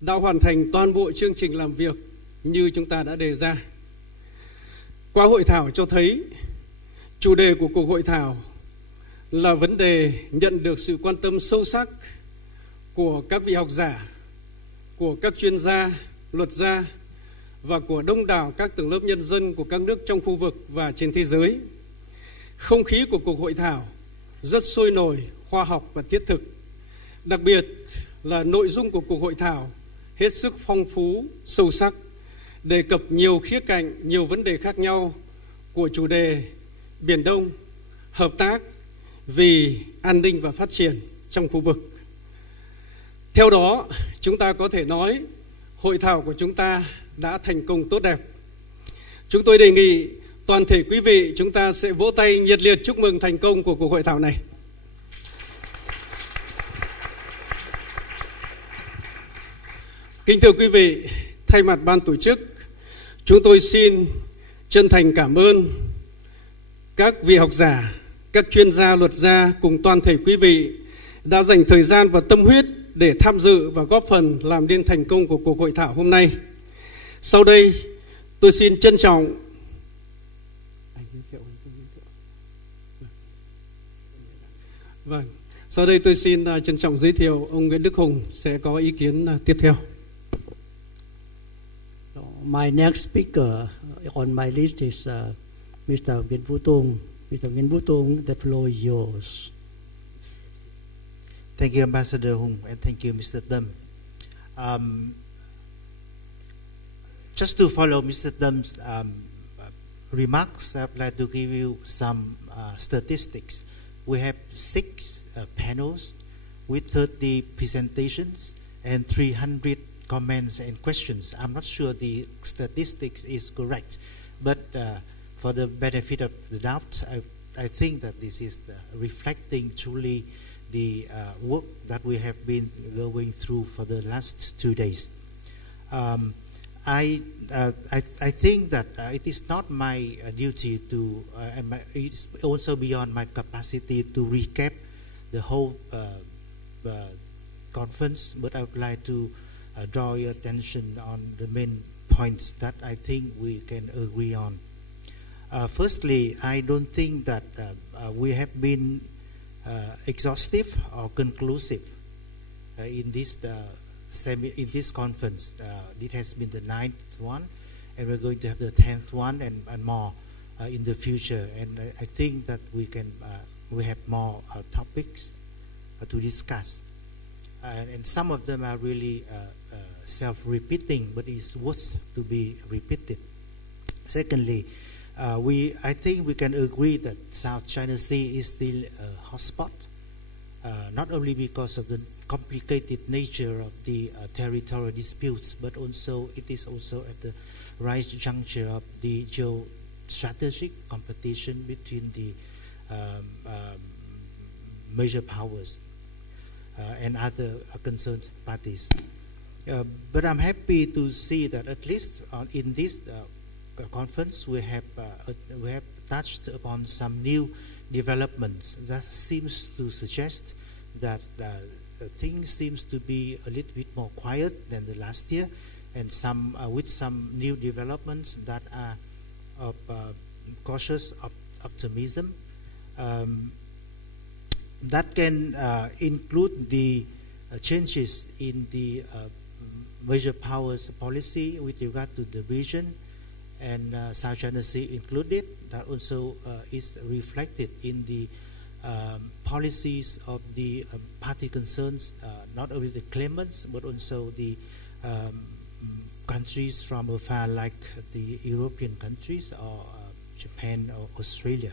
đã hoàn thành toàn bộ chương trình làm việc như chúng ta đã đề ra. Qua hội thảo cho thấy chủ đề của cuộc hội thảo là vấn đề nhận được sự quan tâm sâu sắc của các vị học giả, của các chuyên gia, luật gia và của đông đảo các tầng lớp nhân dân của các nước trong khu vực và trên thế giới. Không khí của cuộc hội thảo rất sôi nổi, khoa học và thiết thực. Đặc biệt là nội dung của cuộc hội thảo hết sức phong phú, sâu sắc, đề cập nhiều khía cạnh, nhiều vấn đề khác nhau của chủ đề Biển Đông, hợp tác vì an ninh và phát triển trong khu vực. Theo đó, chúng ta có thể nói hội thảo của chúng ta đã thành công tốt đẹp. Chúng tôi đề nghị toàn thể quý vị chúng ta sẽ vỗ tay nhiệt liệt chúc mừng thành công của cuộc hội thảo này. Kính thưa quý vị, thay mặt ban tổ chức, chúng tôi xin chân thành cảm ơn các vị học giả, các chuyên gia, luật gia cùng toàn thể quý vị đã dành thời gian và tâm huyết để tham dự và góp phần làm nên thành công của cuộc hội thảo hôm nay. Sau đây, tôi xin trân trọng sau đây tôi xin trân trọng giới thiệu ông Nguyễn Đức Hùng sẽ có ý kiến tiếp theo. My next speaker on my list is Mr. Nguyễn Vũ Tung. Mr. Nguyễn Vũ Tung, the floor is yours. Thank you, Ambassador Hùng, and thank you, Mr. Tâm. Just to follow Mr. Tâm's remarks, I'd like to give you some statistics. We have 6 panels with 30 presentations and 300 comments and questions. I'm not sure the statistics is correct, but for the benefit of the doubt, I think that this is reflecting truly the work that we have been going through for the last 2 days. I think that it is not my duty to, and it's also beyond my capacity to recap the whole conference, but I would like to draw your attention on the main points that I think we can agree on. Firstly, I don't think that we have been exhaustive or conclusive in this conference. It has been the 9th one, and we're going to have the 10th one and more in the future. And I think that we have more topics to discuss, and some of them are really self-repeating, but it's worth to be repeated. Secondly, I think we can agree that South China Sea is still a hotspot, not only because of the complicated nature of the territorial disputes, but also it is also at the right juncture of the geostrategic competition between the major powers and other concerned parties. But I'm happy to see that at least in this conference we have touched upon some new developments that seems to suggest that things seems to be a little bit more quiet than the last year, and with some new developments that are of cautious optimism that can include the changes in the major powers policy with regard to the region, and South China Sea included. That also is reflected in the policies of the party concerns, not only the claimants, but also the countries from afar, like the European countries or Japan or Australia.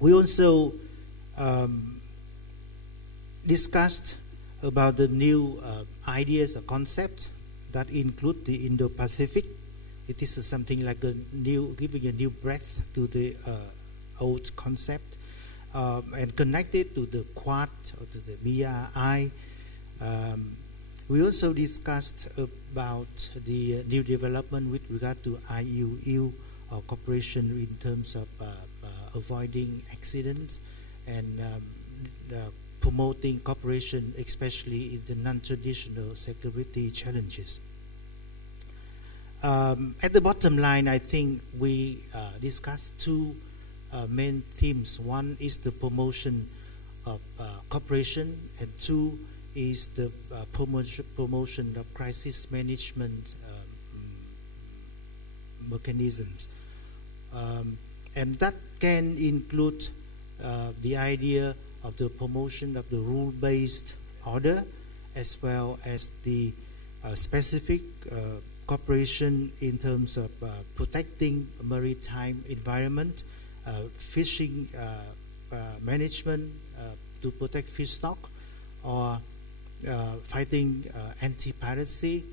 We also discussed about the new ideas or concepts that include the Indo-Pacific. It is something like giving a new breath to the old concept, and connected to the Quad or to the BRI. We also discussed about the new development with regard to IUU or cooperation in terms of avoiding accidents and promoting cooperation, especially in the non-traditional security challenges. At the bottom line, I think we discussed two main themes. One is the promotion of cooperation, and two is the promotion of crisis management mechanisms. And that can include the idea of the promotion of the rule-based order, as well as the specific cooperation in terms of protecting maritime environment, fishing management to protect fish stock, or fighting anti-piracy,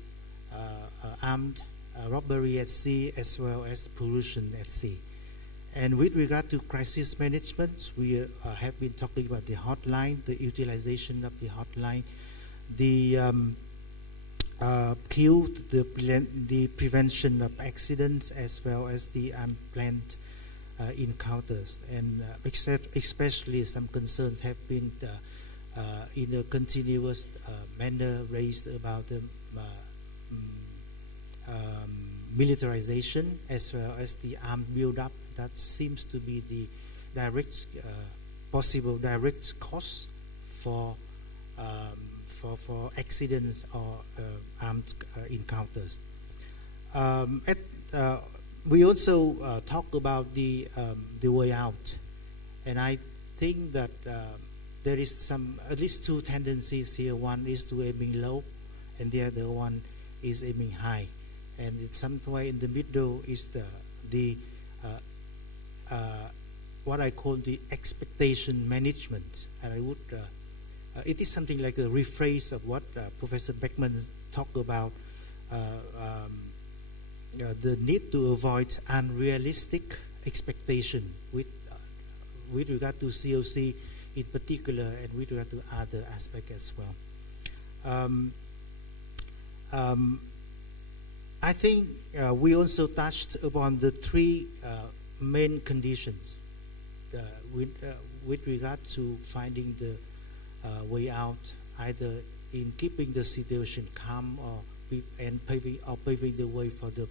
armed robbery at sea, as well as pollution at sea. And with regard to crisis management, we have been talking about the hotline, the utilization of the hotline, the the prevention of accidents, as well as the unplanned encounters. And especially some concerns have been in a continuous manner raised about the militarization, as well as the armed build-up. That seems to be the direct, possible direct cause for accidents or armed encounters. We also talk about the way out, and I think that there is at least two tendencies here. One is to aiming low, and the other one is aiming high. And it's somewhere in the middle is the what I call the expectation management. And I would it is something like a rephrase of what Professor Beckman talked about, the need to avoid unrealistic expectation with regard to COC in particular, and with regard to other aspects as well. I think we also touched upon the three main conditions with regard to finding the way out, either in keeping the situation calm or paving the way for the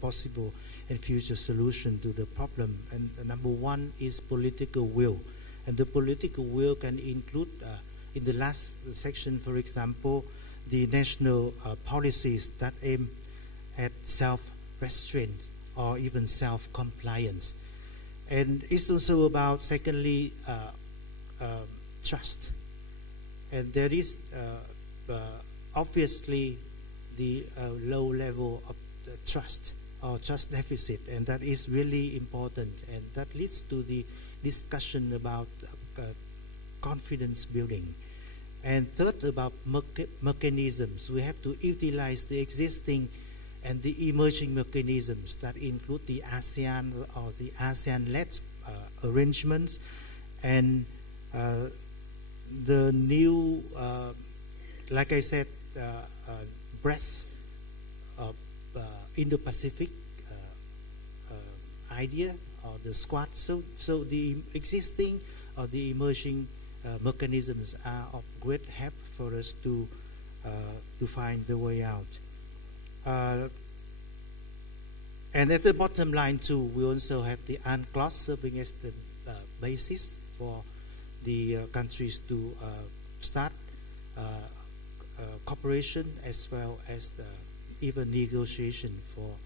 possible and future solution to the problem. And number one is political will, and the political will can include in the last section, for example, the national policies that aim at self-restraint or even self-compliance. And it's also about, secondly, trust. And there is obviously the low level of trust or trust deficit, and that is really important, and that leads to the discussion about confidence building. And third, about mechanisms. We have to utilize the existing and the emerging mechanisms that include the ASEAN or the ASEAN-led arrangements, and the new, like I said, breadth of Indo-Pacific idea, or the Squad. So the existing or the emerging mechanisms are of great help for us to find the way out. And at the bottom line too, we also have the UNCLOS serving as the basis for the countries to start cooperation, as well as even negotiation for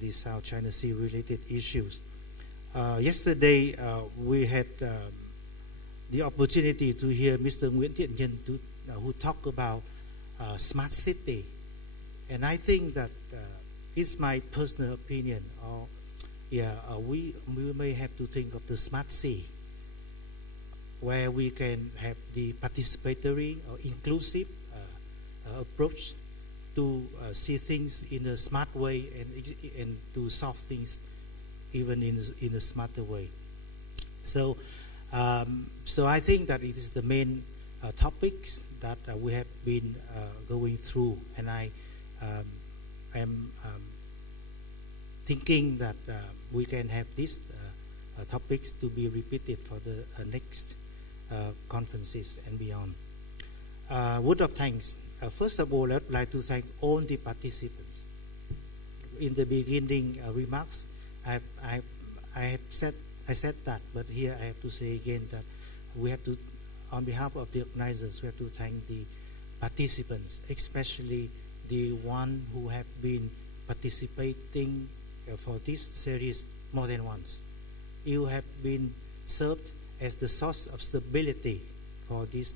the South China Sea related issues. Yesterday we had the opportunity to hear Mr. Nguyễn Thiện Nhân who talked about smart city, and I think that it's my personal opinion. We may have to think of the smart sea, where we can have the participatory or inclusive approach to see things in a smart way, and to solve things even in a smarter way. So I think that it is the main topics that we have been going through, and I am thinking that we can have these topics to be repeated for the next conferences and beyond. Word of thanks. First of all, I'd like to thank all the participants. In the beginning remarks, I said that, but here I have to say again that we have to, on behalf of the organizers, we have to thank the participants, especially the one who have been participating for this series more than once. You have been served as the source of stability for this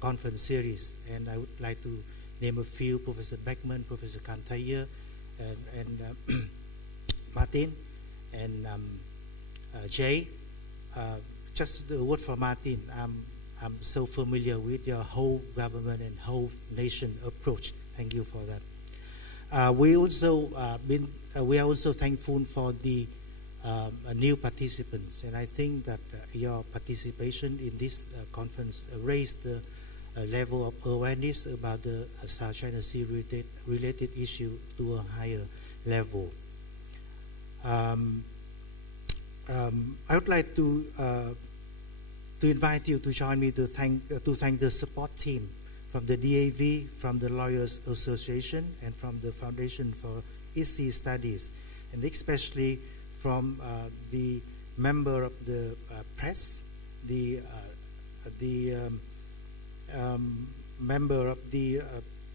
conference series, and I would like to name a few: Professor Beckman, Professor Kantaya, and Martin, and Jay. Just a word for Martin. I'm so familiar with your whole government and whole nation approach. Thank you for that. We are also thankful for the new participants, and I think that your participation in this conference raised the level of awareness about the South China Sea related issue to a higher level. I would like to invite you to join me to thank the support team from the DAV, from the Lawyers Association, and from the Foundation for East Sea Studies, and especially from the member of the press, the member of the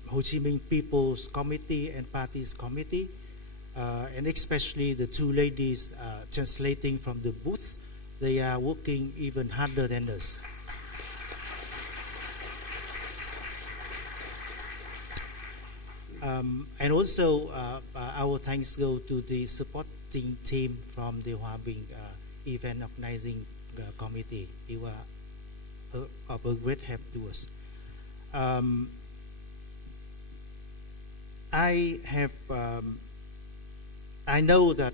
Ho Chi Minh People's Committee and Parties Committee, and especially the two ladies translating from the booth. They are working even harder than us. And also our thanks go to the supporting team from the Hòa Bình event organizing committee. You are of a great help to us. I know that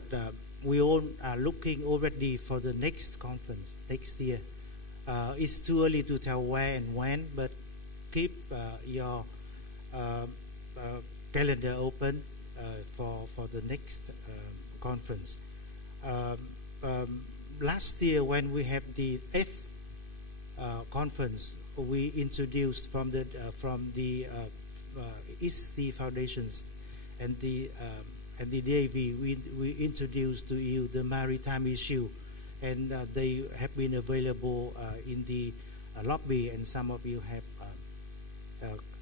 we all are looking already for the next conference next year. It's too early to tell where and when, but keep your calendar open for the next conference. Last year, when we had the 8th conference, we introduced from the East Sea Foundations and the DAV, we introduced to you the maritime issue, and they have been available in the lobby, and some of you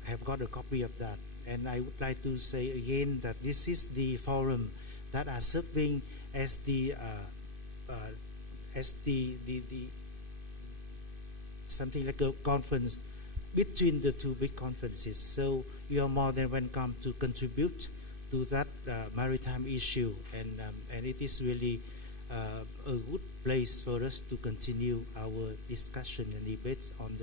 have got a copy of that. And I would like to say again that this is the forum that are serving as the something like a conference between the two big conferences. So you are more than welcome to contribute to that maritime issue, and it is really a good place for us to continue our discussion and debates on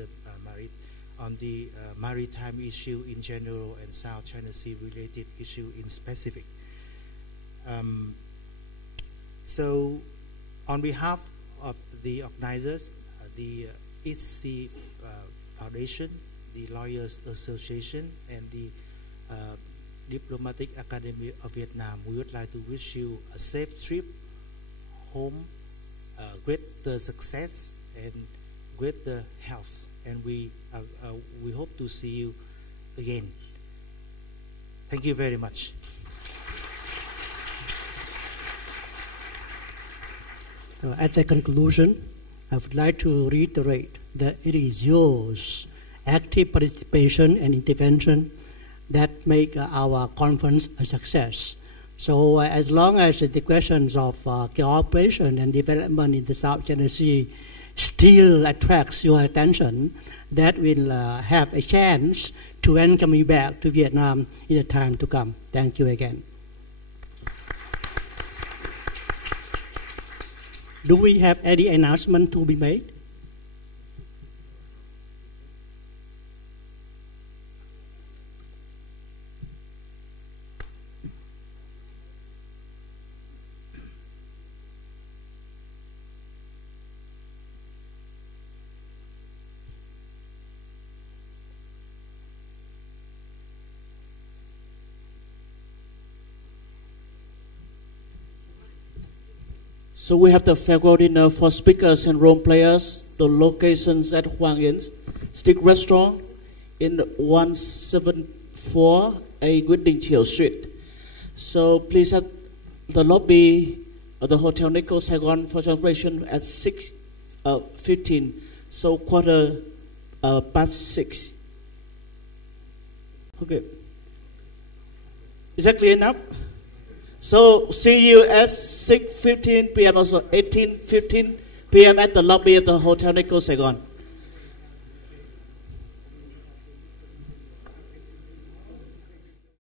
the maritime issue in general and South China Sea related issue in specific. So on behalf of the organizers, the East Sea Foundation, the Lawyers Association, and the Diplomatic Academy of Vietnam, we would like to wish you a safe trip home, greater success, and greater health. And we hope to see you again. Thank you very much. At the conclusion, I would like to reiterate that it is yours active participation and intervention that make our conference a success. So as long as the questions of cooperation and development in the South China Sea still attracts your attention, that will have a chance to welcome you back to Vietnam in the time to come. Thank you again. Do we have any announcement to be made? So we have the farewell dinner for speakers and role players. The locations at Hoàng Yến Steak Restaurant in 174A Nguyễn Đình Chiểu Street. So please at the lobby of the Hotel Nikko Saigon for celebration at 6:15. So past 6. Okay. Is that clear enough? So see you at 6:15 p.m. also 18:15 p.m. at the lobby of the Hotel Nikko Saigon.